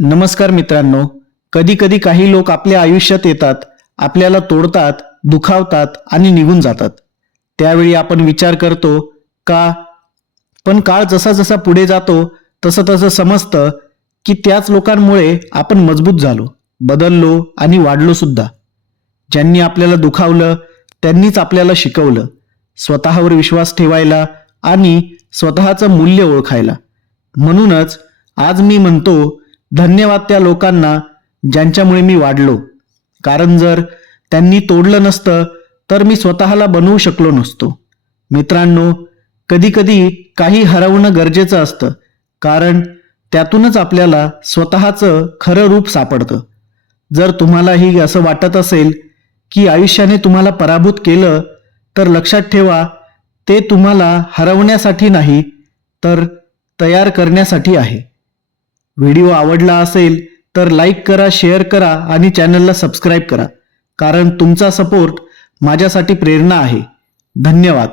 नमस्कार मित्रांनो. कधी कधी काही लोक आपल्या आयुष्यात येतात, आपल्याला तोडतात, दुखावतात आणि निघून जातात. त्यावेळी आपण विचार करतो का? पण काळ जसा जसा पुढे जातो तसं तसं समजतं की त्याच लोकांमुळे आपण मजबूत झालो, बदललो आणि वाढलो सुद्धा. ज्यांनी आपल्याला दुखावलं त्यांनीच आपल्याला शिकवलं स्वतःवर विश्वास ठेवायला आणि स्वतःचं मूल्य ओळखायला. म्हणूनच आज मी म्हणतो, धन्यवाद त्या लोकांना ज्यांच्यामुळे मी वाढलो. कारण जर त्यांनी तोडलं नसतं तर मी स्वतःला बनवू शकलो नसतो. मित्रांनो, कधी कधी काही हरवणं गरजेचं असतं, कारण त्यातूनच आपल्याला स्वतःचं खरं रूप सापडतं. जर तुम्हालाही असं वाटत असेल की आयुष्याने तुम्हाला पराभूत केलं, तर लक्षात ठेवा, ते तुम्हाला हरवण्यासाठी नाही तर तयार करण्यासाठी आहे. व्हिडिओ आवडला असेल तर लाईक करा, शेअर करा आणि चॅनलला सबस्क्राईब करा, कारण तुमचा सपोर्ट माझ्यासाठी प्रेरणा आहे. धन्यवाद.